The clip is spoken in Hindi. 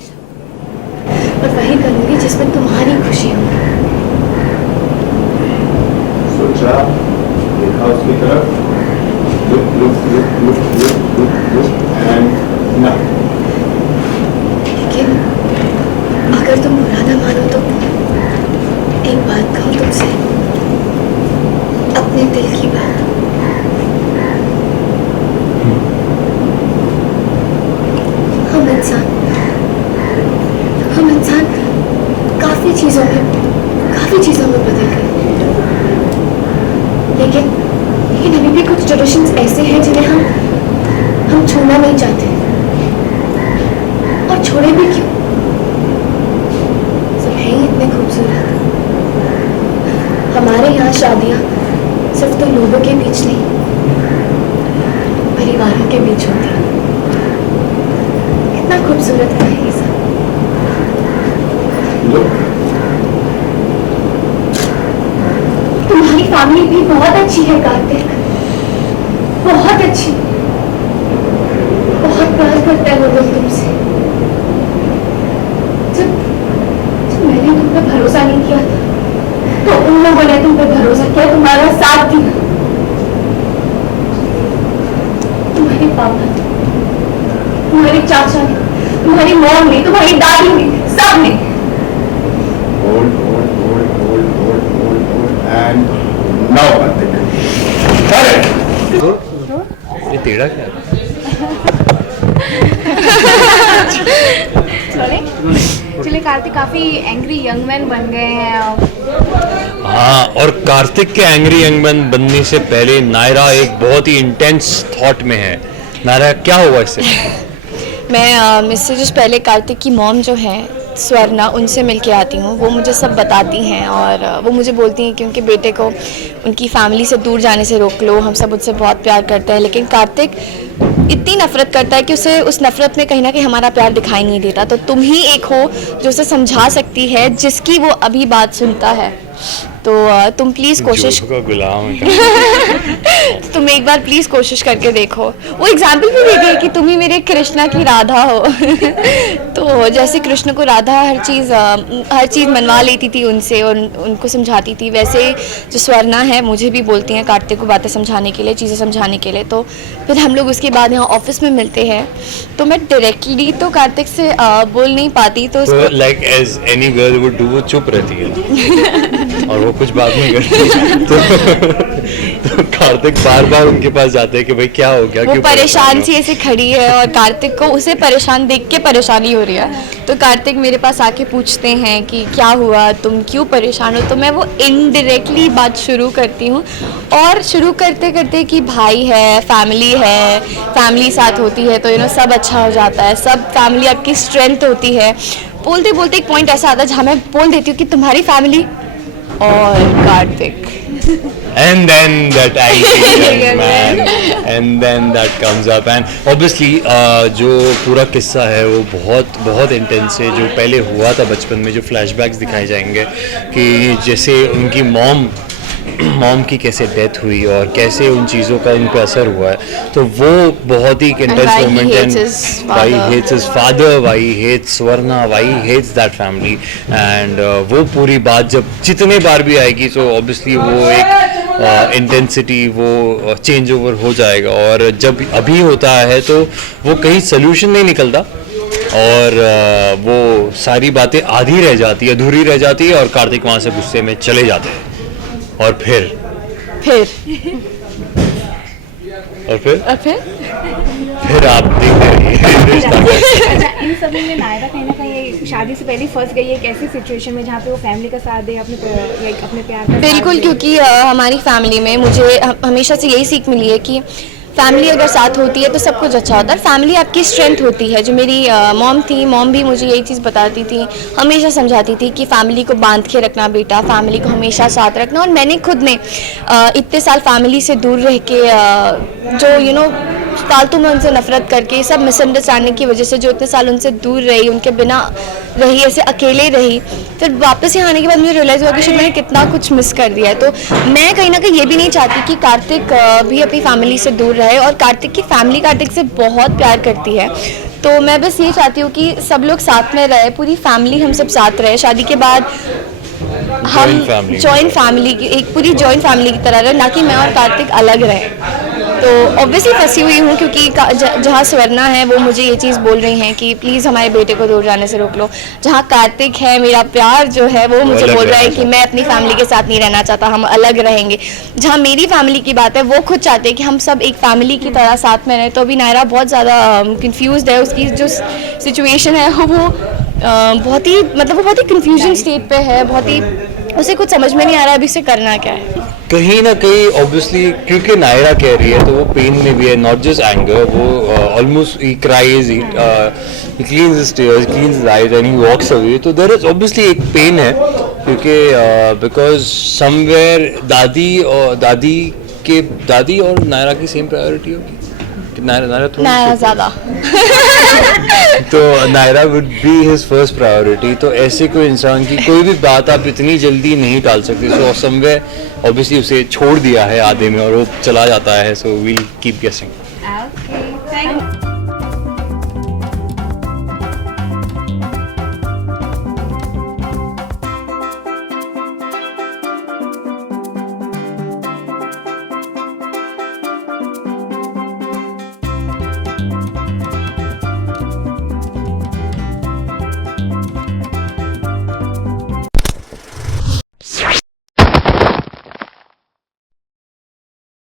हमेशा, और वही करूंगी जिसमें तुम्हारी खुशी हो। सोचा, देखा उसकी तरफ, look and now। लेकिन अगर तुम बुरा ना मानो तो एक बात कहूँ तुमसे, अपने दिल की बात। हम इंसान काफी चीजों में बदल गए, लेकिन अभी भी कुछ ट्रेडिशंस ऐसे हैं जिन्हें हम छोड़ना नहीं चाहते, और छोड़े भी क्यों? सब है ही इतने खूबसूरत। हमारे यहाँ शादियाँ सिर्फ तो लोगों के बीच नहीं, परिवारों के बीच होती है। कितना खूबसूरत है ये सब। तुम्हारी फैमिली भी बहुत अच्छी है कार्तिक, बहुत अच्छी। बहुत प्यार करता है वो लोग तुमसे। जब मैंने तुम पे भरोसा नहीं किया था तो उन लोगों ने तुम पे भरोसा किया, तुम्हारा साथ दिया। तुम्हारे पापा ने, तुम्हारे चाचा ने, तुम्हारी मॉम ने, तुम्हारी दादी ने, सब ने। Hold and now ये टेढ़ा क्या है? चलिए, कार्तिक काफी एंग्री यंग मैन बन गए हैं। हाँ, और कार्तिक के एंग्री यंग मैन बनने से पहले नायरा एक बहुत ही इंटेंस थॉट में है। नायरा, क्या हुआ इससे? मैं मुझसे जो पहले कार्तिक की मॉम जो है स्वर्णा, उनसे मिल के आती हूँ। वो मुझे सब बताती हैं और वो मुझे बोलती हैं कि उनके बेटे को उनकी फैमिली से दूर जाने से रोक लो, हम सब उससे बहुत प्यार करते हैं। लेकिन कार्तिक इतनी नफरत करता है कि उसे उस नफरत में कहीं ना कहीं हमारा प्यार दिखाई नहीं देता। तो तुम ही एक हो जो उसे समझा सकती है, जिसकी वो अभी बात सुनता है। तो तुम प्लीज़ कोशिश का गुलाम है। तुम एक बार प्लीज़ कोशिश करके देखो। वो एग्जाम्पल भी दे दी कि तुम ही मेरे कृष्णा की राधा हो। तो जैसे कृष्ण को राधा हर चीज़ मनवा लेती थी उनसे और उनको समझाती थी, वैसे जो स्वर्णा है मुझे भी बोलती हैं कार्तिक को बातें समझाने के लिए, चीज़ें समझाने के लिए। तो फिर हम लोग उसके बाद यहाँ ऑफिस में मिलते हैं। तो मैं डायरेक्टली तो कार्तिक से बोल नहीं पाती, तो like as any girl would do, वो चुप रहती है और वो कुछ बात नहीं करती। तो कार्तिक बार बार उनके पास जाते हैं कि भाई क्या हो गया, वो क्यों परेशान सी ऐसे खड़ी है और कार्तिक को उसे परेशान देख के परेशानी हो रही है। तो कार्तिक मेरे पास आके पूछते हैं कि क्या हुआ, तुम क्यों परेशान हो। तो मैं वो इनडायरेक्टली बात शुरू करती हूँ, और शुरू करते करते कि भाई है, फैमिली साथ होती है तो सब अच्छा हो जाता है, सब फैमिली आपकी स्ट्रेंथ होती है। बोलते बोलते एक पॉइंट ऐसा आता है जहाँ मैं बोल देती हूँ कि तुम्हारी फैमिली और Kartik. And then that angry young man, and then that comes up, and obviously जो पूरा किस्सा है वो बहुत इंटेंस है। जो पहले हुआ था बचपन में, जो फ्लैशबैक्स दिखाए जाएंगे कि जैसे उनकी मॉम की कैसे डेथ हुई और कैसे उन चीज़ों का उन पे असर हुआ है, तो वो बहुत ही इंटेंस मोमेंट है। Why hates his father, why hates Swarna, why hates that family, and वो पूरी बात जब जितने बार भी आएगी तो ऑब्वियसली वो एक इंटेंसिटी वो चेंज ओवर हो जाएगा। और जब अभी होता है तो वो कहीं सोल्यूशन नहीं निकलता और वो सारी बातें आधी रह जाती है, अधूरी रह जाती है, और कार्तिक वहाँ से गुस्से में चले जाते हैं। और फिर आप देख रही हैं। इन सब में नायरा कहीं ना कहीं शादी से पहले फंस गई है एक ऐसी सिचुएशन में जहाँ पे वो फैमिली का साथ दे, अपने प्यार का। बिल्कुल, क्योंकि हमारी फैमिली में मुझे हमेशा से यही सीख मिली है कि फैमिली अगर साथ होती है तो सब कुछ अच्छा होता है। फैमिली आपकी स्ट्रेंथ होती है। जो मेरी मॉम थी, मॉम भी मुझे यही चीज़ बताती थी, हमेशा समझाती थी कि फैमिली को बांध के रखना बेटा, फैमिली को हमेशा साथ रखना। और मैंने खुद ने इतने साल फैमिली से दूर रह के जो फालतू में उनसे नफरत करके, सब मिसअंडरस्टैंडिंग की वजह से जो इतने साल उनसे दूर रही, उनके बिना रही, ऐसे अकेले रही, फिर वापस यहाँ आने के बाद मुझे रियलाइज़ हुआ कि शायद मैंने कितना कुछ मिस कर दिया है। तो मैं कहीं ना कहीं ये भी नहीं चाहती कि कार्तिक भी अपनी फैमिली से दूर रहे, और कार्तिक की फैमिली कार्तिक से बहुत प्यार करती है। तो मैं बस ये चाहती हूँ कि सब लोग साथ में रहे, पूरी फैमिली हम सब साथ रहे, शादी के बाद हम family। जॉइंट फैमिली की, एक पूरी जॉइंट फैमिली की तरह रहे, ना कि मैं और कार्तिक अलग रहे। तो ऑब्वियसली फंसी हुई हूँ क्योंकि जहाँ स्वर्णा है वो मुझे ये चीज़ बोल रही हैं कि प्लीज़ हमारे बेटे को दूर जाने से रोक लो। जहाँ कार्तिक है, मेरा प्यार जो है वो मुझे अलग बोल रहा है रहना कि मैं अपनी फैमिली के साथ नहीं रहना चाहता, हम अलग रहेंगे। जहाँ मेरी फैमिली की बात है, वो खुद चाहते हैं कि हम सब एक फैमिली की तरह साथ में रहें। तो अभी नायरा बहुत ज़्यादा कंफ्यूज है, उसकी जो सिचुएशन है वो बहुत ही मतलब वो बहुत ही कंफ्यूजन स्टेट पे है, बहुत ही उसे कुछ समझ में नहीं आ रहा है अभी उसे करना क्या है। कहीं ना कहीं ऑब्वियसली क्योंकि नायरा कह रही है तो वो पेन में भी है, नॉट जस्ट एंगर, वो ऑलमोस्ट ही cries, he cleans his tears, cleans his eyes and he walks away. तो देयर इज ऑब्वियसली एक पेन है क्योंकि बिकॉज समवेयर दादी और नायरा की सेम प्रायोरिटी होगी कि नायरा थोड़ी नायरा ज़्यादा तो Naira would be his first priority. तो ऐसे कोई इंसान की कोई भी बात आप इतनी जल्दी नहीं टाल सकते। सो समवेयर ऑब्वियसली उसे छोड़ दिया है आधे में और वो चला जाता है। So we'll keep guessing. Okay, thank you.